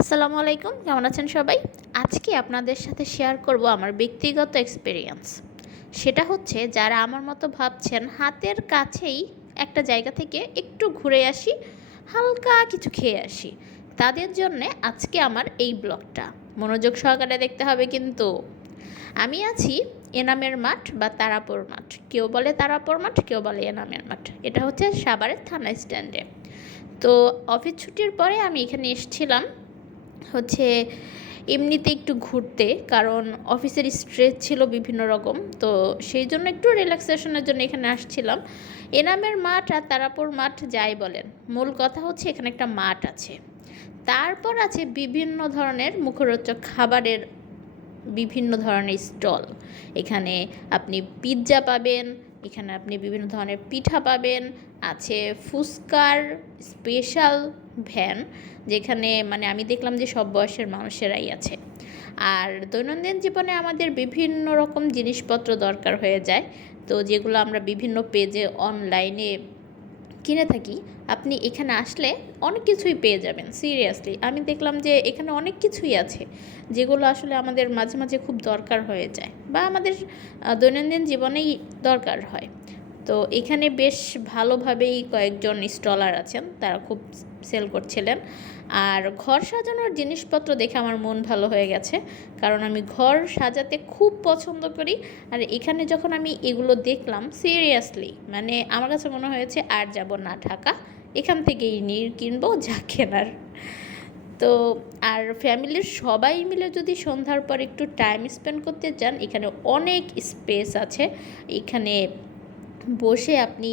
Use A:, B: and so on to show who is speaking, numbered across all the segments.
A: আসসালামু আলাইকুম, কেমন আছেন সবাই? আজকে আপনাদের সাথে শেয়ার করব আমার ব্যক্তিগত এক্সপিরিয়েন্স সেটা হচ্ছে, যারা আমার মতো ভাবছেন, হাতের কাছেই একটা জায়গা থেকে একটু ঘুরে আসি, হালকা কিছু খেয়ে আসি। তাদের জন্য আজকে আমার এই ব্লগটা। মনোযোগ সহকারে দেখতে হবে কিন্তু। আমি আছি এনামের মাঠ বা তারাপুর মাঠ। কেউ বলে তারাপুর মাঠ, কেউ বলে এনামের মাঠ। এটা হচ্ছে সাভারের থানা স্ট্যান্ডে তো অফিস ছুটির পরে আমি এখানে এসেছিলাম। হচ্ছে এমনিতে একটু ঘুরতে, কারণ অফিসের স্ট্রেস ছিল বিভিন্ন রকম, তো সেই জন্য একটু রিল্যাক্সেশনের জন্য এখানে আসছিলাম। এনামের মাঠ আর তারাপুর মাঠ যাই বলেন, মূল কথা হচ্ছে এখানে একটা মাঠ আছে। তারপর আছে বিভিন্ন ধরনের মুখরোচক খাবারের বিভিন্ন ধরনের স্টল। এখানে আপনি পিৎজা পাবেন এখানে আপনি বিভিন্ন ধরনের পিঠা পাবেন, আছে ফুসকার স্পেশাল ভ্যান যেখানে মানে আমি দেখলাম যে সব বয়সের মানুষেরাই আছে। আর দৈনন্দিন জীবনে আমাদের বিভিন্ন রকম জিনিসপত্র দরকার হয়ে যায়, তো যেগুলো আমরা বিভিন্ন পেজে অনলাইনে কিনে থাকি, আপনি এখানে আসলে অনেক কিছুই পেয়ে যাবেন সিরিয়াসলি আমি দেখলাম যে এখানে অনেক কিছুই আছে, যেগুলো আসলে আমাদের মাঝে মাঝে খুব দরকার হয়ে যায় বা আমাদের দৈনন্দিন জীবনেই দরকার হয়। তো এখানে বেশ ভালোভাবেই কয়েকজন স্টলার আছেন, তারা খুব সেল করছিলেন। আর ঘর সাজানোর জিনিসপত্র দেখে আমার মন ভালো হয়ে গেছে, কারণ আমি ঘর সাজাতে খুব পছন্দ করি। আর এখানে যখন আমি এগুলো দেখলাম সিরিয়াসলি মানে আমার কাছে মনে হয়েছে আর যাব না ঢাকা, এখান থেকেই নিয়ে কিনবো, যা কেনার। তো আর ফ্যামিলির সবাই মিলে যদি সন্ধ্যার পর একটু টাইম স্পেন্ড করতে চান এখানে অনেক স্পেস আছে। এখানে বসে আপনি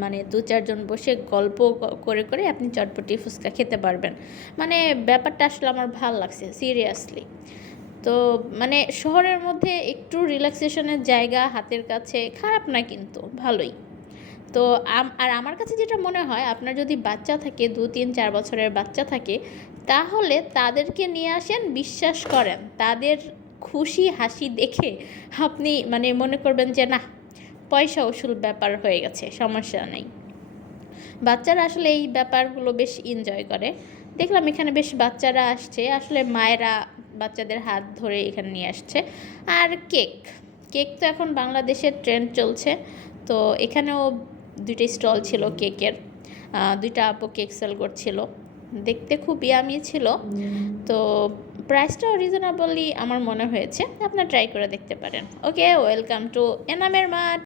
A: মানে দু চারজন বসে গল্প করে করে আপনি চটপটি ফুচকা খেতে পারবেন। মানে ব্যাপারটা আসলে আমার ভালো লাগছে সিরিয়াসলি তো মানে শহরের মধ্যে একটু রিল্যাক্সেশনের জায়গা, হাতের কাছে, খারাপ না কিন্তু, ভালোই। তো আর আমার কাছে যেটা মনে হয়, আপনার যদি বাচ্চা থাকে, দু, তিন, চার বছরের বাচ্চা থাকে, তাহলে তাদেরকে নিয়ে আসেন, বিশ্বাস করেন, তাদের খুশি হাসি দেখে আপনি মানে মনে করবেন যে না পয়সা উসুল ব্যাপার হয়ে গেছে সমস্যা নেই। বাচ্চারা আসলে এই ব্যাপারগুলো বেশ এনজয় করে। দেখলাম এখানে বেশ বাচ্চারা আসছে আসলে মায়েরা বাচ্চাদের হাত ধরে এখানে নিয়ে আসছে। আর কেক কেক তো এখন বাংলাদেশের ট্রেন্ড চলছে। তো এখানেও দুইটা স্টল ছিল কেকের দুইটা আপু কেক সেল করছিল। দেখতে খুব ইয়ামি ছিল। তো প্রাইসটাও রিজনেবলি আমার মনে হয়েছে আপনার ট্রাই করে দেখতে পারেন। ওকে ওয়েলকাম টু এনামের মাঠ